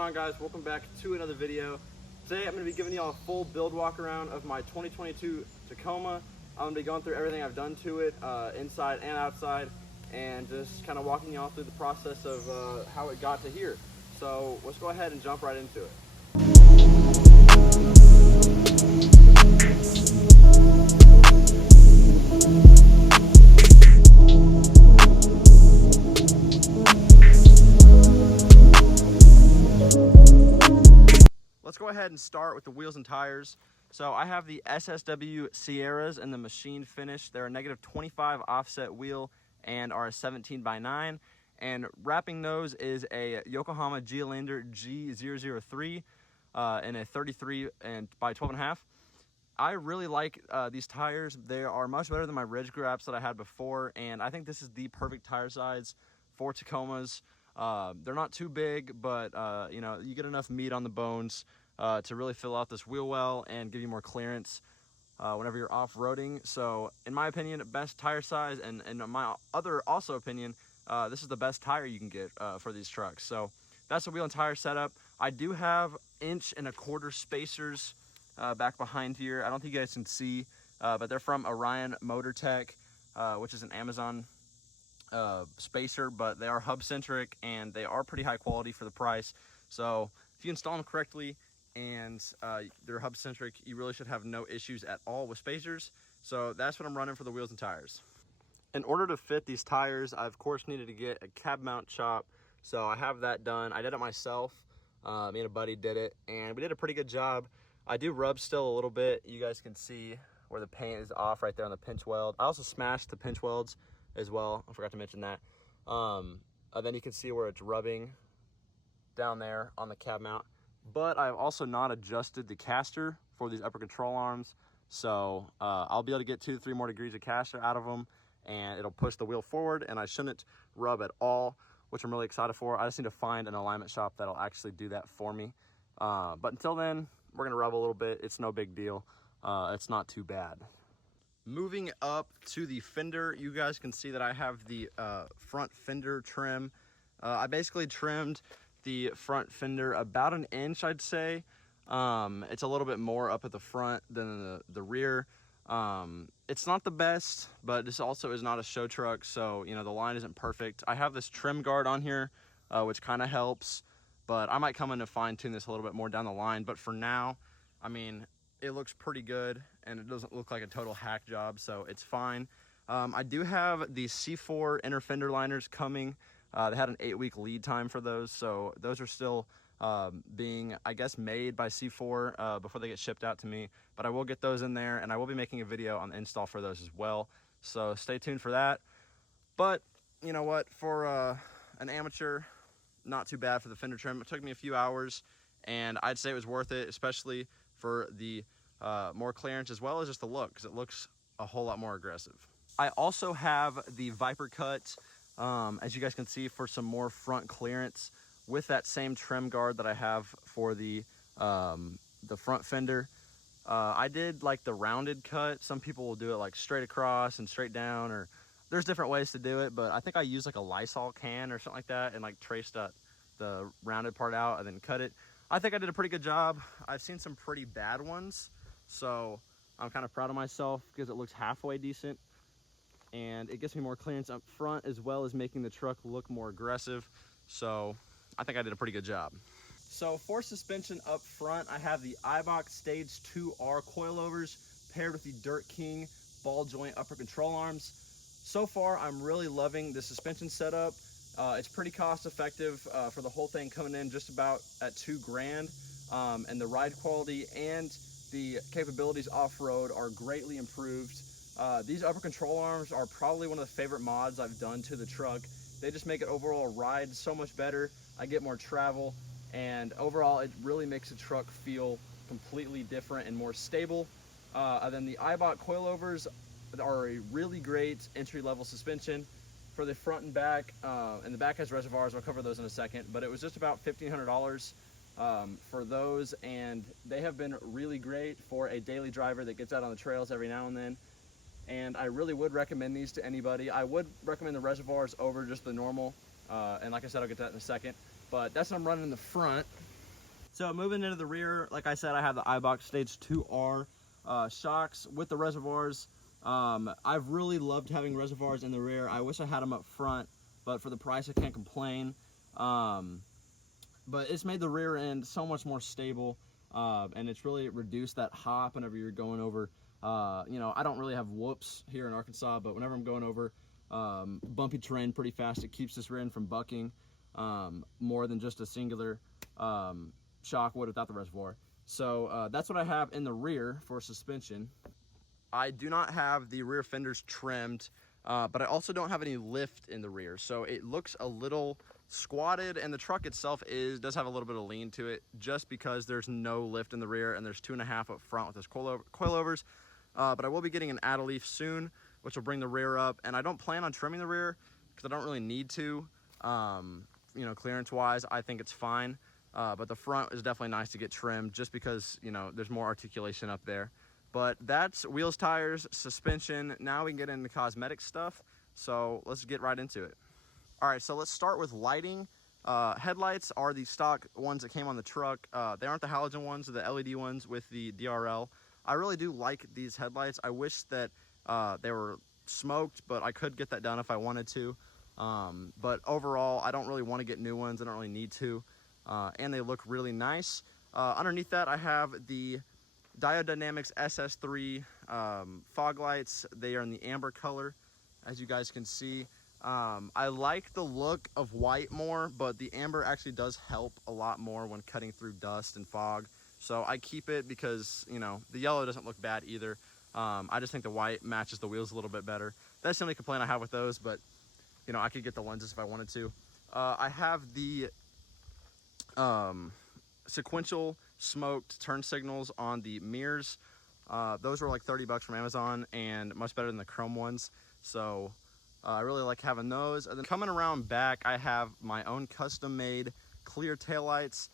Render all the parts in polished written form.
on, guys? Welcome back to another video. Today I'm going to be giving y'all a full build walk around of my 2022 Tacoma. I'm going to be going through everything I've done to it, inside and outside, and just kind of walking y'all through the process of how it got to here. So let's go ahead and jump right into it. Let's go ahead and start with the wheels and tires. So I have the SSW Sierras in the machine finish. They're a -25 offset wheel and are a 17x9. And wrapping those is a Yokohama Geolandar G003 in a 33 by 12.5. I really like these tires. They are much better than my ridge graps that I had before, and I think this is the perfect tire size for Tacomas. They're not too big, but you know, you get enough meat on the bones to really fill out this wheel well and give you more clearance whenever you're off-roading. So in my opinion, best tire size, and in my other also opinion, this is the best tire you can get for these trucks. So that's the wheel and tire setup. I do have 1¼ inch spacers back behind here. I don't think you guys can see, but they're from Orion Motor Tech, which is an Amazon spacer, but they are hub centric and they are pretty high quality for the price. So if you install them correctly and they're hub centric, you really should have no issues at all with spacers. So that's what I'm running for the wheels and tires. In order to fit these tires, I of course needed to get a cab mount chop, so I have that done. I did it myself. Me and a buddy did it, and we did a pretty good job. I do rub still a little bit. You guys can see where the paint is off right there on the pinch weld. I also smashed the pinch welds as well. I forgot to mention that. Then you can see where it's rubbing down there on the cab mount. But I've also not adjusted the caster for these upper control arms. So I'll be able to get 2 to 3 more degrees of caster out of them, and it'll push the wheel forward, and I shouldn't rub at all, which I'm really excited for. I just need to find an alignment shop that'll actually do that for me. But until then, we're gonna rub a little bit. It's no big deal. It's not too bad. Moving up to the fender, you guys can see that I have the front fender trim. I basically trimmed the front fender about 1 inch, I'd say. It's a little bit more up at the front than the rear. It's not the best, but this also is not a show truck, so you know, the line isn't perfect. I have this trim guard on here, which kind of helps, but I might come in to fine tune this a little bit more down the line. But for now, I mean, it looks pretty good, and it doesn't look like a total hack job, so it's fine. I do have the C4 inner fender liners coming. They had an 8-week lead time for those, so those are still being, I guess, made by C4 before they get shipped out to me. But I will get those in there, and I will be making a video on the install for those as well, so stay tuned for that. But you know what, for an amateur, not too bad for the fender trim. It took me a few hours, and I'd say it was worth it, especially for the more clearance as well as just the look, because it looks a whole lot more aggressive. I also have the Viper cut, as you guys can see, for some more front clearance with that same trim guard that I have for the front fender. I did like the rounded cut. Some people will do it like straight across and straight down, or there's different ways to do it, but I think I used like a Lysol can or something like that and like traced the rounded part out and then cut it. I think I did a pretty good job. I've seen some pretty bad ones, so I'm kind of proud of myself because it looks halfway decent, and it gets me more clearance up front as well as making the truck look more aggressive. So I think I did a pretty good job. So for suspension up front, I have the Eibach Stage 2R coilovers paired with the Dirt King ball joint upper control arms. So far, I'm really loving the suspension setup. It's pretty cost effective for the whole thing, coming in just about at $2 grand. And the ride quality and the capabilities off-road are greatly improved. These upper control arms are probably one of the favorite mods I've done to the truck. They just make it overall ride so much better. I get more travel, and overall it really makes the truck feel completely different and more stable. And then the Eibach coilovers are a really great entry-level suspension for the front and back. And the back has reservoirs. I'll cover those in a second, but it was just about $1,500 for those, and they have been really great for a daily driver that gets out on the trails every now and then. And I really would recommend these to anybody. I would recommend the reservoirs over just the normal, and like I said, I'll get to that in a second. But that's what I'm running in the front. So moving into the rear, like I said, I have the iBox Stage 2R shocks with the reservoirs. I've really loved having reservoirs in the rear. I wish I had them up front, but for the price, I can't complain. But it's made the rear end so much more stable, and it's really reduced that hop whenever you're going over. You know, I don't really have whoops here in Arkansas, but whenever I'm going over bumpy terrain pretty fast, it keeps this rear end from bucking more than just a singular shock would without the reservoir. So that's what I have in the rear for suspension. I do not have the rear fenders trimmed, but I also don't have any lift in the rear, so it looks a little squatted, and the truck itself does have a little bit of lean to it, just because there's no lift in the rear and there's 2.5 up front with those coilovers. But I will be getting an add leaf soon, which will bring the rear up, and I don't plan on trimming the rear because I don't really need to. You know, clearance wise, I think it's fine, but the front is definitely nice to get trimmed just because, you know, there's more articulation up there. But that's wheels, tires, suspension. Now we can get into cosmetic stuff, so let's get right into it. All right, so let's start with lighting. Headlights are the stock ones that came on the truck. They aren't the halogen ones, they're the LED ones with the DRL. I really do like these headlights. I wish that they were smoked, but I could get that done if I wanted to. But overall, I don't really want to get new ones. I don't really need to. And they look really nice. Underneath that, I have the Diode Dynamics SS3 fog lights. They are in the amber color, as you guys can see. I like the look of white more, but the amber actually does help a lot more when cutting through dust and fog. So I keep it because, you know, the yellow doesn't look bad either. I just think the white matches the wheels a little bit better. That's the only complaint I have with those, but, you know, I could get the lenses if I wanted to. I have the sequential smoked turn signals on the mirrors. Those were like 30 bucks from Amazon and much better than the chrome ones. So I really like having those. And then coming around back, I have my own custom made clear taillights.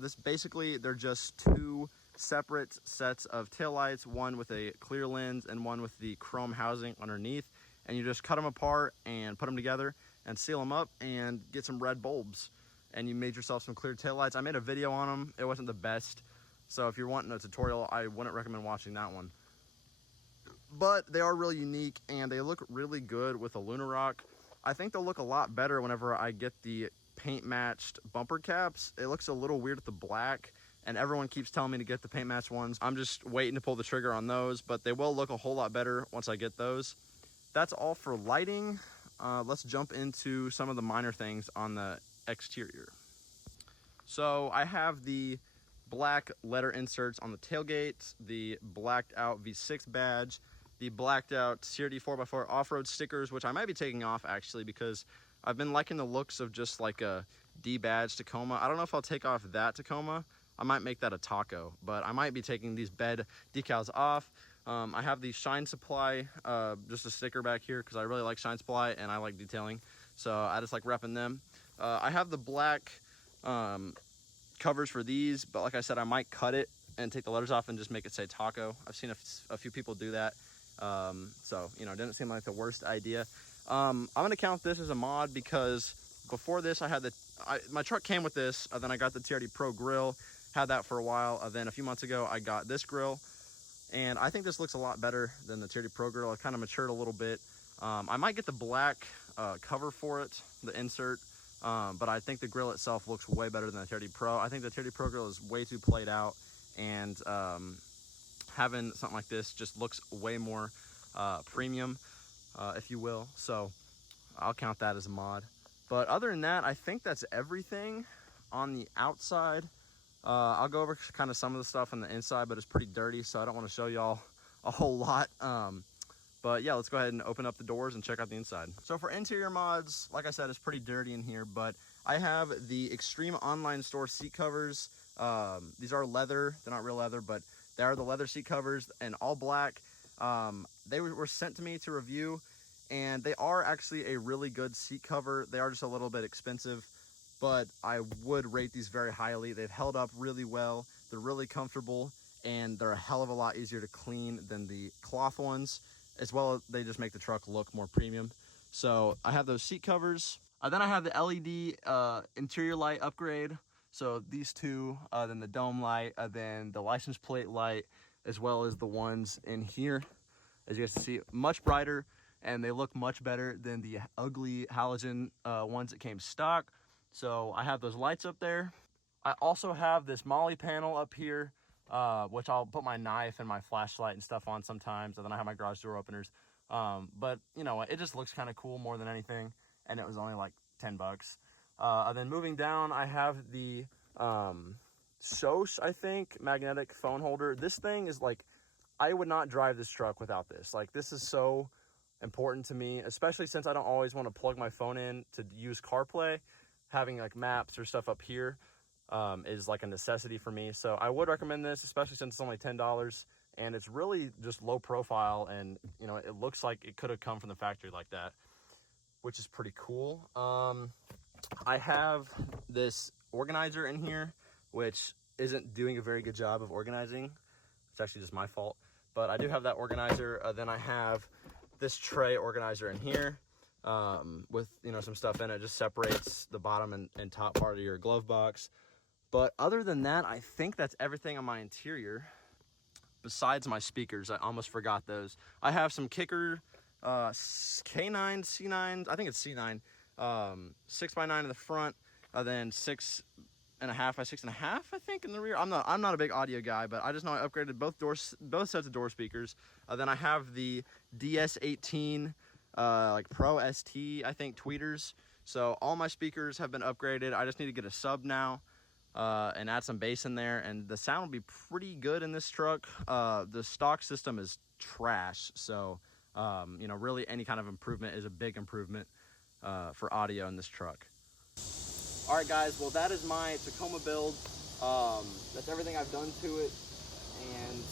This basically, they're just two separate sets of taillights, one with a clear lens and one with the chrome housing underneath. And you just cut them apart and put them together and seal them up and get some red bulbs. And you made yourself some clear taillights. I made a video on them. It wasn't the best. So if you're wanting a tutorial, I wouldn't recommend watching that one. But they are really unique and they look really good with a Lunar Rock. I think they'll look a lot better whenever I get the paint matched bumper caps. It looks a little weird with the black, and everyone keeps telling me to get the paint matched ones. I'm just waiting to pull the trigger on those, but they will look a whole lot better once I get those. That's all for lighting. Let's jump into some of the minor things on the exterior. So I have the black letter inserts on the tailgate, the blacked out V6 badge, the blacked out CRD 4x4 off-road stickers, which I might be taking off actually because I've been liking the looks of just like a D badge Tacoma. I don't know if I'll take off that Tacoma. I might make that a taco, but I might be taking these bed decals off. I have the Shine Supply, just a sticker back here because I really like Shine Supply and I like detailing. So I just like repping them. I have the black covers for these, but like I said, I might cut it and take the letters off and just make it say taco. I've seen a few people do that. So, you know, it didn't seem like the worst idea. I'm going to count this as a mod because before this, I had my truck came with this, then I got the TRD Pro grill, had that for a while. Then a few months ago, I got this grill, and I think this looks a lot better than the TRD Pro grill. It kind of matured a little bit. I might get the black cover for it, the insert, but I think the grill itself looks way better than the TRD Pro. I think the TRD Pro grill is way too played out, and having something like this just looks way more premium, if you will. So I'll count that as a mod. But other than that, I think that's everything on the outside. I'll go over kind of some of the stuff on the inside, but it's pretty dirty, so I don't want to show y'all a whole lot. But yeah, let's go ahead and open up the doors and check out the inside. So for interior mods, like I said, it's pretty dirty in here, but I have the Extreme Online Store seat covers. These are leather. They're not real leather, but they are the leather seat covers and all black. They were sent to me to review, and they are actually a really good seat cover. They are just a little bit expensive, but I would rate these very highly. They've held up really well. They're really comfortable, and they're a hell of a lot easier to clean than the cloth ones, as well as they just make the truck look more premium. So I have those seat covers. Then I have the LED interior light upgrade. So these two, then the dome light, then the license plate light, as well as the ones in here. As you guys can see, much brighter, and they look much better than the ugly halogen ones that came stock. So I have those lights up there. I also have this Molly panel up here, which I'll put my knife and my flashlight and stuff on sometimes, and then I have my garage door openers. But you know, it just looks kind of cool more than anything, and it was only like 10 bucks. And then moving down, I have the SOS, I think, magnetic phone holder. This thing is like, I would not drive this truck without this. Like, this is so important to me, especially since I don't always want to plug my phone in to use CarPlay. Having like maps or stuff up here is like a necessity for me. So I would recommend this, especially since it's only $10 and it's really just low profile, and you know, it looks like it could have come from the factory like that, which is pretty cool. I have this organizer in here, which isn't doing a very good job of organizing. It's actually just my fault, but I do have that organizer. Then I have this tray organizer in here with, you know, some stuff in it. Just separates the bottom and top part of your glove box. But other than that, I think that's everything on my interior besides my speakers. I almost forgot those. I have some Kicker K9, C9, I think it's C9, 6x9 in the front, then 6.5 by 6.5, I think, in the rear. I'm not a big audio guy, but I just know I upgraded both sets of door speakers. Then I have the DS18 like Pro ST, I think, tweeters. So all my speakers have been upgraded. I just need to get a sub now and add some bass in there, and the sound will be pretty good in this truck. The stock system is trash, so you know, really any kind of improvement is a big improvement for audio in this truck. All right, guys, well, that is my Tacoma build. That's everything I've done to it, and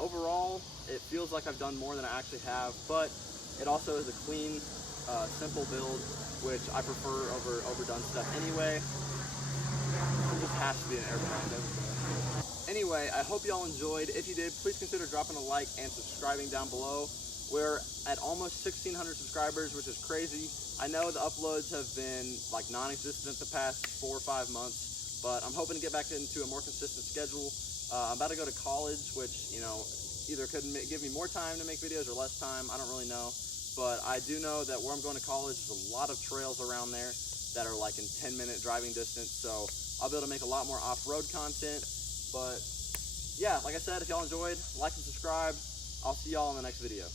overall it feels like I've done more than I actually have, but it also is a clean, simple build, which I prefer over overdone stuff anyway. It just has to be an airplane, doesn't it? Anyway, I hope y'all enjoyed. If you did, please consider dropping a like and subscribing down below. We're at almost 1,600 subscribers, which is crazy. I know the uploads have been like non-existent the past 4 or 5 months, but I'm hoping to get back into a more consistent schedule. I'm about to go to college, which, you know, either could give me more time to make videos or less time. I don't really know, but I do know that where I'm going to college, there's a lot of trails around there that are like in 10-minute driving distance, so I'll be able to make a lot more off-road content. But yeah, like I said, if y'all enjoyed, like and subscribe. I'll see y'all in the next video.